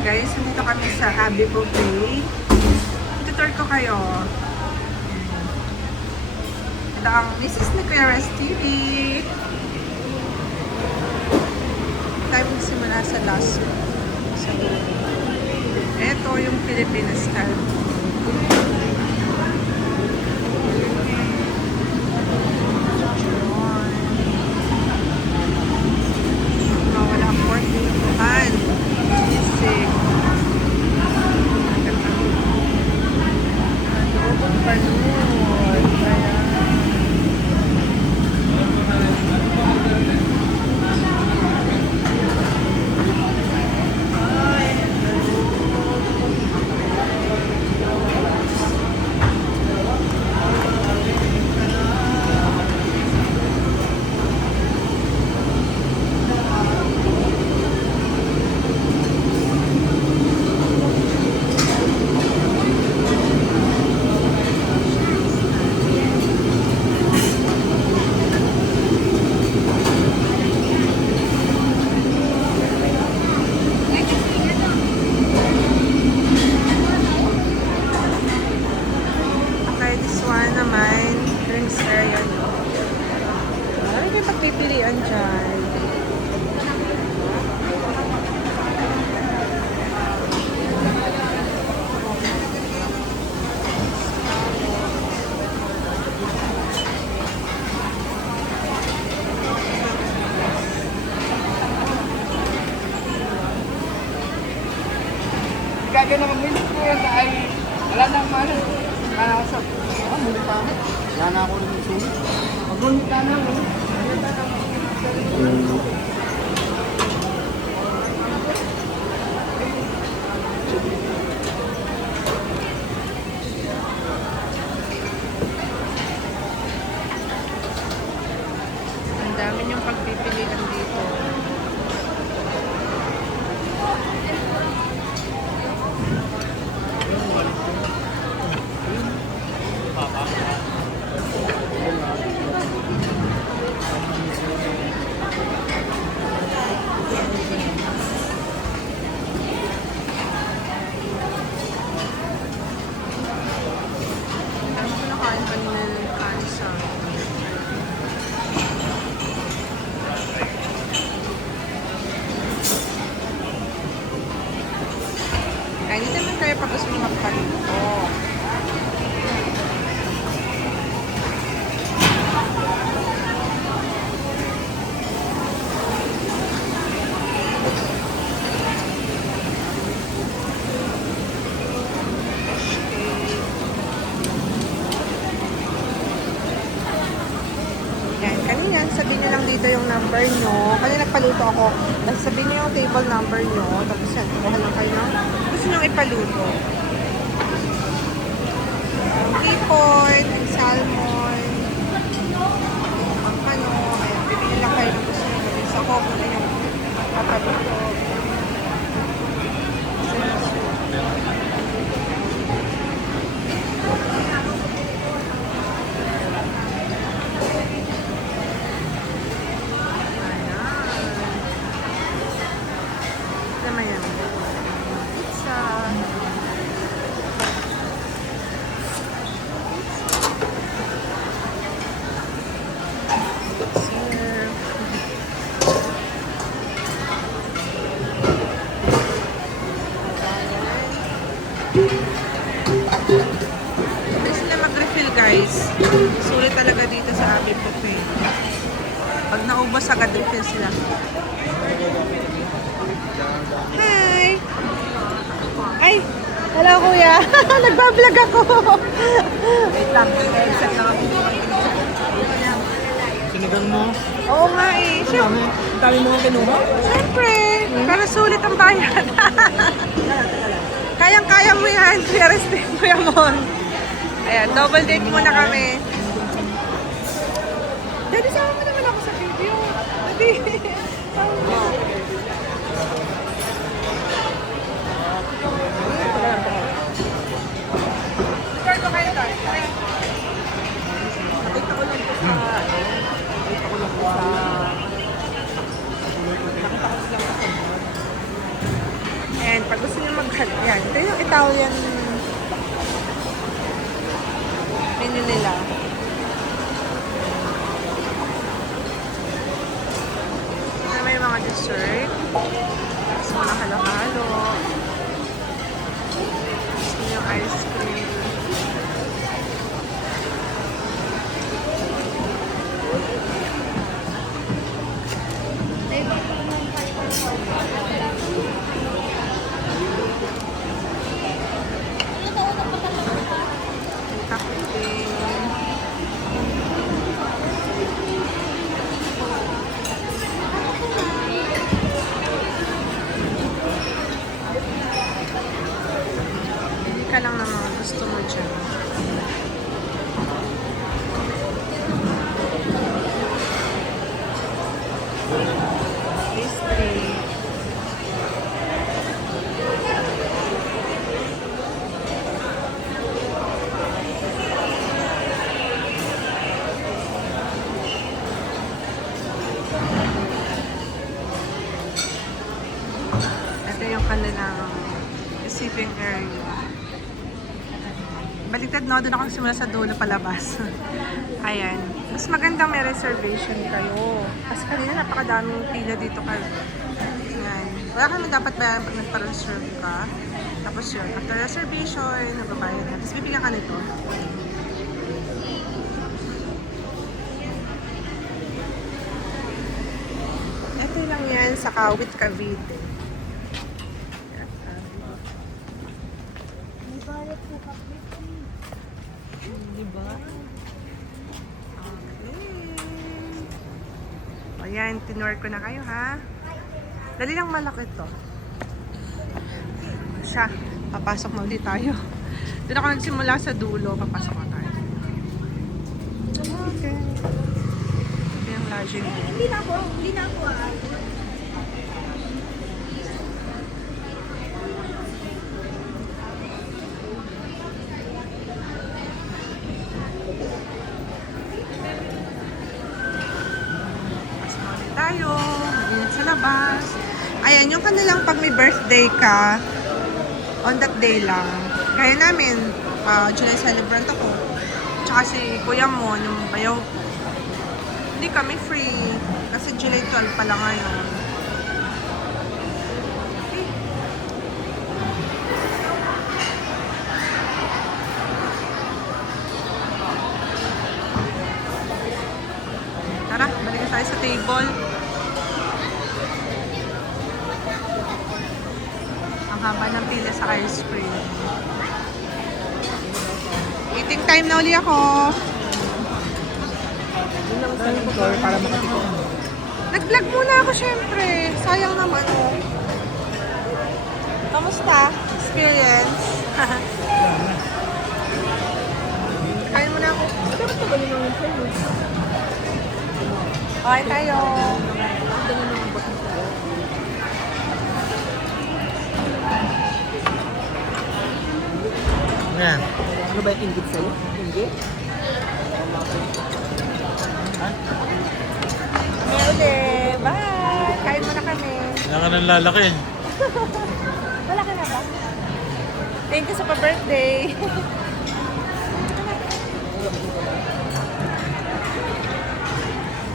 guys, nandito kami sa Abbey Buffet. Tutor ko kayo. Ito ang Mrs. Niqueras TV. Tayo magsimula sa last sa dulo. Ito yung Filipino style. Wala pork dinuguhan. Sisig. Adobong balon. Ayan. Pagpipilian dyan. Gaga na mag-minit ko yan dahil wala nang mana. Kala ko sa... muli pa ako. Wala na ako rin sulit. Mag-minit ka na ako. Ang dami niyong pagpipilian dito. Kaya dito naman kayo pag gusto nyo magpaluto. Yan, kanina sabihin nyo lang dito yung number nyo. Kanina nagpaluto ako. Tapos sabihin nyo yung table number nyo. Tapos yan, kuha lang kayo ng gusto nyo ipaluto. Hipon, salmon, ang ano, ayan, bibili lang kayo ng gusto nyo. Tapos ako, kung ano yung papaluto. Hindi sila mag-refill guys. Sulit talaga dito sa Abbey Buffet. Pag naubos agad refill sila. Hi! Ay! Hello kuya! Nagbablog ako! Wait lang. Sinigang mo? Oo nga eh. Siyempre. Dami mo ang kinuha? Siyempre. Para sulit ang bayad. Kayang-kaya mo yan. Kuya Restin, Kuya Mon. Ayan, double date muna kami. Daddy, sama mo naman ako sa video. Daddy. Sama mo. Record ko kayo doon. Nakita ko lang po sa... Nakita ko lang po sa... Nakita ko lang po sa... Yan, pag gusto nyo yan. Ito yung Italian menu nila. May mga dessert. Tapos mga halo-halo. Tapos yung ice cream. Hindi ka lang ng mga gusto mo dyan. Pastry. Ito yung kanilang receiving area. Baliktad, no? Doon ako simula sa dulo palabas. Ayan. Mas magandang may reservation kayo. Kasi kanina napakadaming pila dito kayo. Ayan. Wala kami dapat bayaran pag nagpa-reserve ka. Tapos yun, after reservation, nagbabayad na. Tapos bibigyan ka nito. Ito lang yan sa Kawit, Cavite. Diba? Okay. Ayan, tinur ko na kayo ha. Dali lang malaki to. Siya, papasok na ulit tayo. Doon ako nagsimula sa dulo, papasok na tayo. Okay. Ito yung lodging. Hindi na ako ah. Tayo, mag-init sa labas. Ayan, yung kanilang pag may birthday ka, on that day lang. Gaya namin, July celebrant ako. Tsaka si kuya mo, yung bayaw ko. Hindi kami free. Kasi July 12 pa lang ngayon. Okay. Tara, balik tayo sa table. Ang haba ng pila sa ice cream. Eating time na uli ako. Para makatikom. Nag-vlog muna ako syempre. Sayang naman oh. Kamusta? Experience? Kain muna ako. Dapat ba ganun ang sa'yo? Okay tayo. Yan. Ano ba yung inggit sa'yo? Inggit? Kami ulit. Bye! Kain muna kami. Kaya ka nang lalaki. Wala ka na ba? Thank you sa pa-birthday.